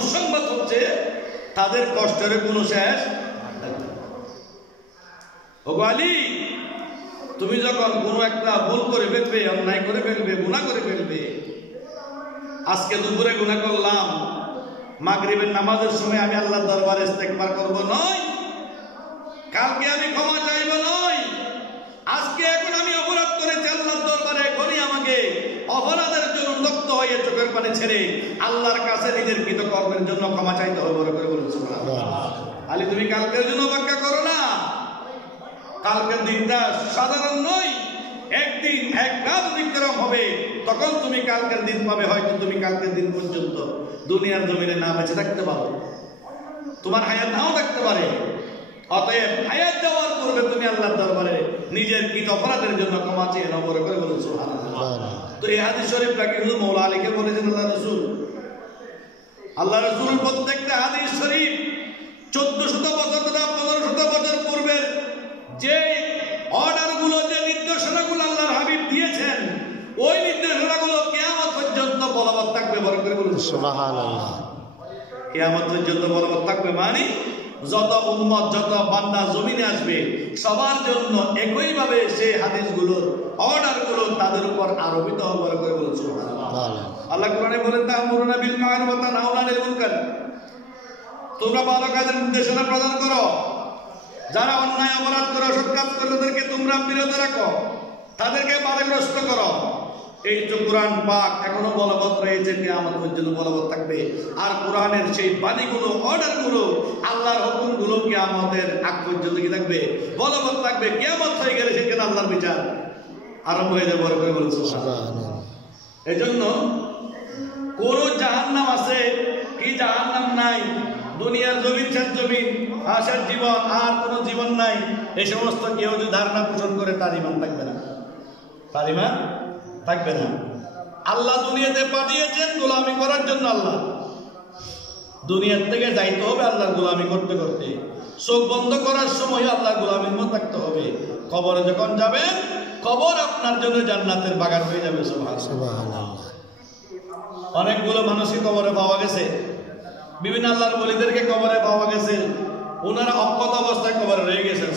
দুঃসংবাদ হচ্ছে তাদের কষ্টের কোনো শেষ। ওগো আলী, তুমি যখন কোনো একটা ভুল করে ফেলবে, অন্যায় করে ফেলবে, গুনাহ করে ফেলবে, আজকে দুপুরে গুনাহ করলাম, মাগরিবের নামাজের সময় আমি আল্লাহর দরবারে ইস্তেগফার করব নয়, কালকে আমি ক্ষমা চাইব নয়, আজকে এখন আমি অপরাধ করেছি আল্লাহর দরবারে, এখনই আমাকে অপরাধের জন্য উন্মুক্ত হয়ে চোখের পানি ছেড়ে আল্লাহর কাছে নিজের কৃতকর্মের জন্য ক্ষমা চাইতে হবে। বড় করে বলুন সুবহানাল্লাহ। আলী, তুমি কালকের জন্য অপেক্ষা করো না, কালকের দিনটা সাধারণ নয়, একদিন এক রাত অতিক্রম হবে, তখন তুমি কালকের দিন পাবে। হয়তো তুমি কালকের দিন পর্যন্ত দুনিয়ার জমিনে না বেঁচে থাকতে পারো, তোমার হায়াত নাও থাকতে পারে। অতএব হায়াত দেওয়ার পূর্বে তুমি আল্লাহর দরবারে নিজের কৃত অপরাধের জন্য ক্ষমা চেয়ে নাও। বড় করে বলুন সুবহানাল্লাহ। তো এই হাদিস শরীফটা কিন্তু মৌলা আলীকে বলেছেন আল্লাহ রাসূল প্রত্যেকটা হাদিস শরীফ 1400 বছর তথা 1500 বছর পূর্বের যে অর্ডারগুলো, যে নির্দেশনাগুলো আল্লাহর হাবিব দিয়েছেন, ওই নির্দেশনাগুলো কিয়ামত পর্যন্ত বলবৎ থাকবে। বড় করে বলুন সুবহানাল্লাহ। কিয়ামত পর্যন্ত বলবৎ থাকবে মানে যত উম্মত, যত বান্দা জমিনে আসবে, সবার জন্য একইভাবে সেই হাদিসগুলোর অর্ডারগুলো তাদের উপর আরোপিত হবে। বড় করে বলুন সুবহানাল্লাহ। আল্লাহ কোরআনে বলেন, তা'মুরুনা বিল মা'রুফ ওয়া তানহাউনা আনিল মুনকার, তোমরা ভালো কাজের নির্দেশনা প্রদান করো, যারা অন্যায় অপরাধ করে, অসৎ কাজ করে তাদেরকে তোমরা বিরত রাখো, তাদেরকে বাধাগ্রস্ত করো। এই যে কোরআন পাক এখনো বলবৎ রয়েছে, কিয়ামত পর্যন্ত বলবৎ থাকবে। আর কোরআনের সেই বাণীগুলো, অর্ডারগুলো, আল্লাহর হুকুমগুলো কিয়ামতের আগ পর্যন্ত কি থাকবে? বলবৎ থাকবে। কিয়ামত হয়ে গেলে সেখানে আল্লাহর বিচার আরম্ভ হয়ে যাবে। বড় করে বলুন সুবহানাল্লাহ। এজন্য কোন জাহান্নাম আছে কি জাহান্নাম নাই, দুনিয়ার জমিন শেষ জমিন, শেষ জীবন, আর কোনো জীবন নাই, এই সমস্ত কেউ যদি ধারণা পোষণ করে তার ঈমান থাকবে না, তার ঈমান থাকবে না। আল্লাহ দুনিয়াতে পাঠিয়েছেন গোলামি করার জন্য। আল্লাহ দুনিয়ার থেকে যাইতে হবে আল্লাহর গোলামি করতে করতে, চোখ বন্ধ করার সময় আল্লাহর গোলামির মধ্যে থাকতে হবে। কবরে যখন যাবেন, কবর আপনার জন্য জান্নাতের বাগান হয়ে যাবে। সুবহানাল্লাহ। অনেকগুলো মানুষকে কবরে পাওয়া গেছে, বিভিন্ন আল্লাহর ওলিদেরকে কবরে পাওয়া গেছে, ওনারা অক্ষত অবস্থায় কবরে রয়ে গেছেন।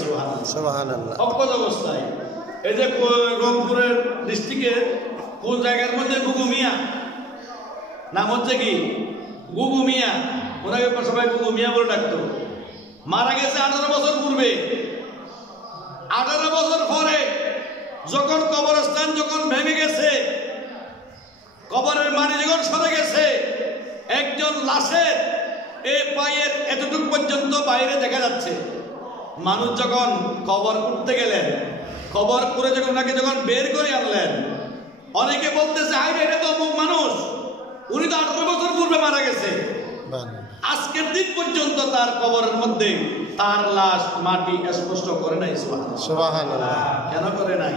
সুবহানাল্লাহ। অক্ষত অবস্থায়। এই যে রংপুরের ডিস্ট্রিক্টের কোন জায়গার মধ্যে গুগু মিয়া, নাম হচ্ছে কি গুগু মিয়া, ওনাকে সবাই গুগু মিয়া বলে ডাকতো, মারা গেছে 18 বছর পূর্বে। 18 বছর পরে যখন কবরস্থান যখন ভেঙে গেছে, কবরের মাটি যখন সরে গেছে, একজন লাশের এই পায়ের এতটুকু পর্যন্ত বাইরে দেখা যাচ্ছে। মানুষ যখন কবর করতে গেলেন, কবর করে যখন ওনাকে যখন বের করে আনলেন, অনেকে বলতেছে হাই এটা তো অমুক মানুষ, উনি তো 18 বছর পূর্বে মারা গেছে। আজকের দিন পর্যন্ত তার কবরের মধ্যে তার লাশ মাটি স্পষ্ট করে নাই। সুবহানাল্লাহ। কেন করে নাই?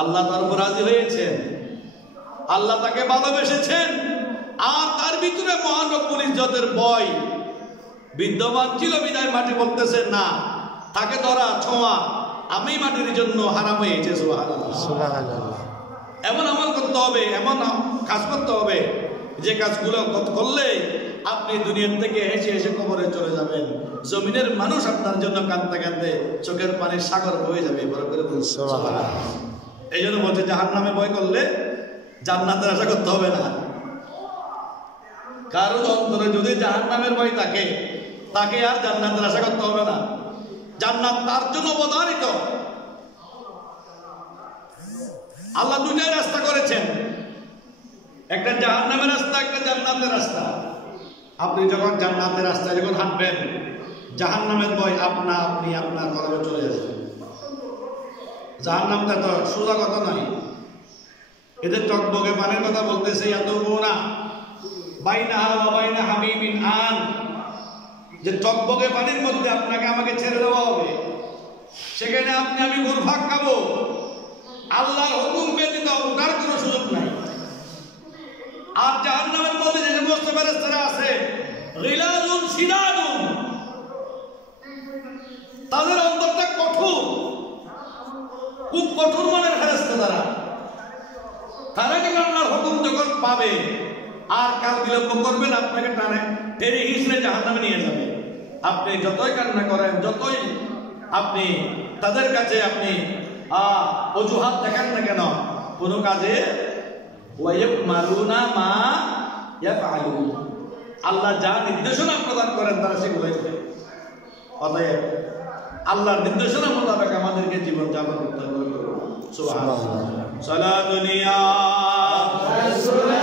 আল্লাহ তার উপর রাজি হয়েছেন, আল্লাহ তাকে ভালোবেসেছেন, আর তার ভিতরে মহান রব্বুল ইজ্জতের ভয় বিদ্যমান ছিল বিদায় মাটি বলতেছে না, তাকে ধরা ছোঁয়া আমি মাটির জন্য হারাম হয়েছে। সুবহানাল্লাহ। এমন আমল করতে হবে, এমন কাজ করতে হবে যে কাজগুলো করলে আপনি দুনিয়ার থেকে হেসে হেসে কবরে চলে যাবেন, জমিনের মানুষ আপনার জন্য কাঁদতে কাঁদতে চোখের পানির সাগর হয়ে যাবে। বড় করে বলুন সুবহানাল্লাহ। এই জন্য বলছে জাহান্নামে ভয় করলে জান্নাতের আশা করতে হবে না। কারো অন্তরে যদি জাহান্নামের ভয় থাকে, তাকে আর জান্নাতের আশা করতে হবে না। জান্নাত তার জন্য অবধারিত। আল্লাহ দুইটাই রাস্তা করেছেন, একটা জাহান্নামের রাস্তা, একটা জান্নাতের রাস্তা। আপনি যখন জান্নাতের রাস্তায় যখন হাঁটবেন, জাহান্নামের ভয় আপনি আপনার কলবে চলে যাবে। জাহান্নামটা তো সোজা কথা নয়, এদের টকবগে পানির কথা বলতেছে, ইয়াতুবুনা বাইনাহা ওয়া বাইনা হামিমিন আন, যে টকবগে পানির মধ্যে আপনাকে আমাকে ছেড়ে দেওয়া হবে, সেখানে আপনি আমি ঘুরপাক খাবো, আল্লাহর হুকুম ব্যতীত ওঠার কোনো সুযোগ নাই। আর জাহান্নামের মধ্যে যে সমস্ত ফেরেশতারা আছে, গিলাজুন শিদাদুন, তাদের অন্তরটা কঠোর, খুব কঠোর মানের ফেরেশতা তারা। তারা যখন আল্লাহর হুকুম যখন পাবে, আর কাল বিলম্ব করবেন, আপনাকে টানে টেনে হিসড়ে জাহান্নামে নিয়ে যাবে। আপনি যতই কান্না করেন, যতই আপনি তাদের কাছে আপনি অজুহাত দেখান না কেন, কোনো কাজে ওয়ায়ামারুনা মা ইয়াফআলুন, আল্লাহ যা নির্দেশনা প্রদান করেন তারা সেগুলোই করে। অতএব আল্লাহর নির্দেশনা মোতাবেক আমাদেরকে জীবন যাপন করতে হবে। সুবহানাল্লাহ। সালাতুন ইয়া রাসূলুল্লাহ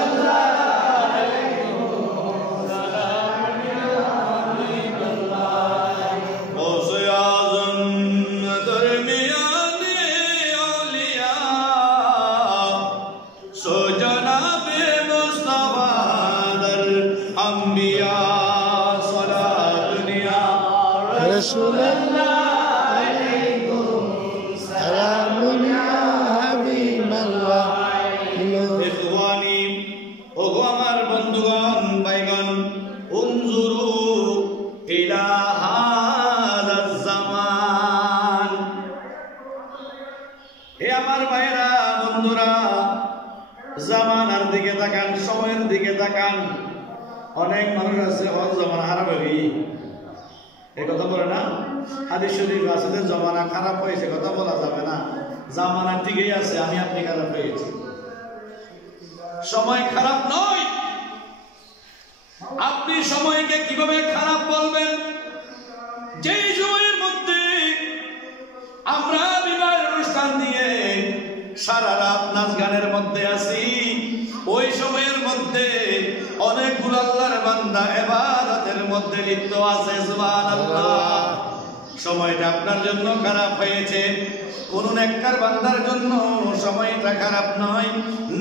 জামানার দিকে তাকান, সময়ের দিকে তাকান। অনেক মানুষ আছে জমানা খারাপ হবি, এই কথা বলে না। হাদিস শরীফ আছে যে জমানা খারাপ হয়েছে, কথা বলা যাবে না। জামানা ঠিকই আছে, আমি আপনি খারাপ হয়েছি। সময় খারাপ নয়। আপনি সময়কে কিভাবে খারাপ বলবেন? যেই সময়ের মধ্যে আমরা বিবাহের অনুষ্ঠান দিয়ে সারা রাত নাচ গানের মধ্যে আছি, ওই সময়ের মধ্যে অনেকগুলো আল্লাহর বান্দা ইবাদতের মধ্যে লিপ্ত আছে। সুবহানাল্লাহ। সময়টা আপনার জন্য খারাপ হয়েছে, কোন নেককার বান্দার জন্য সময়টা খারাপ নয়।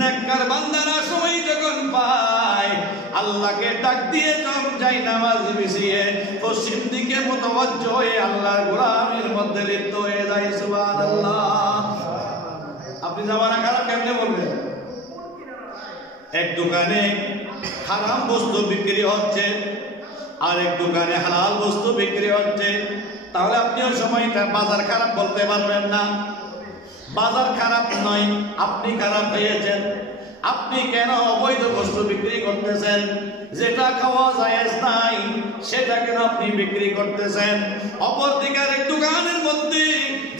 নেককার বান্দারা সময় যখন পায় আল্লাহকে ডাক দিয়ে যায় নামাজ বিছিয়ে পশ্চিম দিকে মুতাওয়াজ্জিহ হয়ে আল্লাহর গোলামির মধ্যে লিপ্ত হয়ে যায়। সুবহানাল্লাহ। আপনি জামানা খারাপ কেমনে বলবেন? এক দোকানে হারাম বস্তু বিক্রি হচ্ছে, আর এক দোকানে হালাল বস্তু বিক্রি হচ্ছে, তাহলে আপনিও সময়টা বাজার খারাপ বলতে পারবেন না। বাজার খারাপ নয়, আপনি খারাপ হয়েছেন। আপনি কেন অবৈধ বস্তু বিক্রি করতেছেন? যেটা খাওয়া জায়েজ নাই সেটা কেন আপনি বিক্রি করতেছেন? অপরদিকে এক দোকানের মধ্যে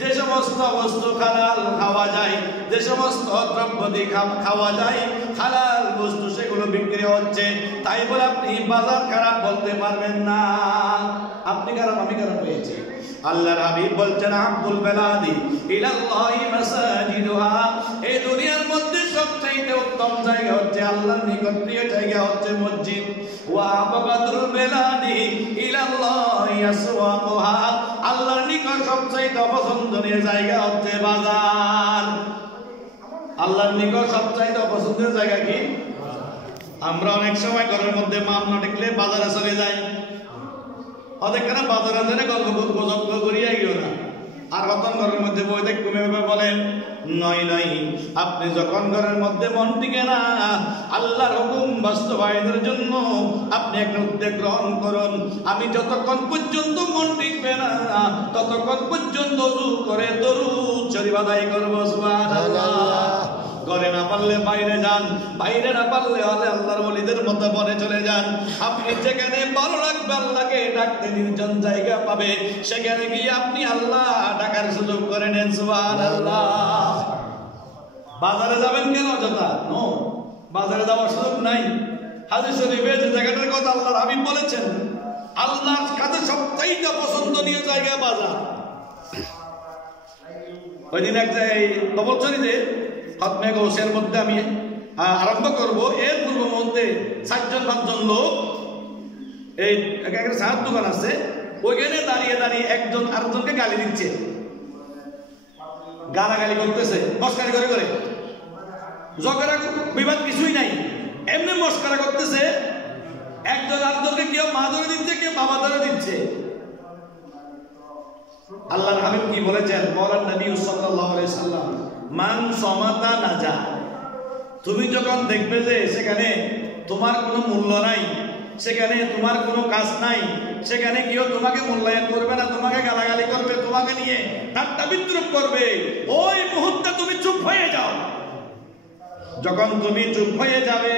যে সমস্ত বস্তু হালাল খাওয়া যায়, যে সমস্ত দ্রব্যাদি খাওয়া যায় হালাল বস্তু, সেগুলো বিক্রি হচ্ছে। তাই বলে আপনি বাজার খারাপ বলতে পারবেন না। আপনি খারাপ, আমি খারাপ হয়েছি। আল্লাহর হাবিব বলছেন আব্দুল বেলাদি ইলাল্লাহি মাসাজিদুহা, এই দুনিয়ার মধ্যে সবচেয়ে উত্তম জায়গা হচ্ছে আল্লাহর নিকট প্রিয় জায়গা হচ্ছে মসজিদ। ওয়া আবগাদুল বেলাদি ইলাল্লাহি আসওয়াকুহা, আল্লাহর নিকট সবচেয়ে অপছন্দনীয় জায়গা হচ্ছে বাজার। আল্লাহর নিকট সবচেয়ে অপছন্দের জায়গা কি? আমরা অনেক সময় ঘরের মধ্যে মাম না টিকলে বাজারে চলে যাই। অনেকখানে বাজারে জেনে গল্প করিয়া গিয়েও না, আর হতন ঘরের মধ্যে বই দেখ কমে বলেন নয় নয়। আপনি যখন ঘরের মধ্যে মন টিকে না, আল্লাহর হুকুম বাস্তবায়নের জন্য আপনি একটা উদ্যোগ গ্রহণ করুন। আমি যতক্ষণ পর্যন্ত মন টিকবে না ততক্ষণ পর্যন্ত ওযু করে দরুদ শরীফ আদায় করব। সুবহানাল্লাহ। ঘরে না পারলে বাইরে যান, বাইরে না পারলে আল্লাহর ওলিদের মতো বনে চলে যান। আপনি যেখানে ভালো লাগবে আল্লাহকে ডাকতে নির্জন জায়গা পাবে, সেখানে গিয়ে আপনি আল্লাহ ডাকার সুযোগ করে নেন। সুবহানাল্লাহ। বাজারে যাবেন কেন অযথা? নো, বাজারে যাওয়ার সুযোগ নাই। হাদিস শরীফে যে জায়গাটার কথা আল্লাহর হাবিব বলেছেন, আল্লাহর কাছে সবচেয়ে পছন্দনীয় জায়গা বাজার। ওই দিন এক জায়গায় তবলচরীতে খতমে গৌসের মধ্যে আমি আরম্ভ করব, এর পূর্ব মধ্যে 4-5 লোক, এই একটা চায়ের দোকান আছে, ওইখানে দাঁড়িয়ে দাঁড়িয়ে একজন আরেকজনকে গালি দিচ্ছে, গালাগালি করতেছে মস্কারি করে করে। ঝগড়া বিবাদ কিছুই নাই, এমনি মস্কারা করতেছে। একজন আরেকজনকে কেউ মা ধরে দিচ্ছে, কেউ বাবা ধরে দিচ্ছে। আল্লাহর হাবিব কি বলেছেন? বলেন নবী সাল্লাল্লাহু আলাইহি সাল্লাম, মান সমাতা নাজা। তুমি যখন দেখবে যে সেখানে তোমার কোনো মূল্য নাই, সেখানে তোমার কোনো কাজ নাই, সেখানে কেউ তোমাকে মূল্যায়ন করবে না, তোমাকে গালাগালি করবে, তোমাকে নিয়ে ঠাট্টা বিদ্রুপ করবে, ওই মুহূর্তে তুমি চুপ হয়ে যাও। যখন তুমি চুপ হয়ে যাবে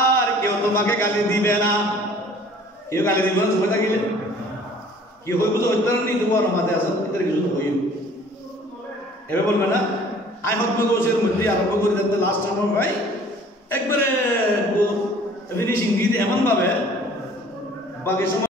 আর কেউ তোমাকে গালি দিবে না, কেউ গালি দিবে না চুপে থাকিলে কি হইব যে অত্যাচার নেই তোমার মাঝে আছে এটার কিছু হইব এভাবে বলবে না। আই হত্ম গোছের মধ্যে আরম্ভ করে যাতে লাস্ট সময় ভাই একবারে ফিনিশিং দিয়ে এমন ভাবে বাকি সময়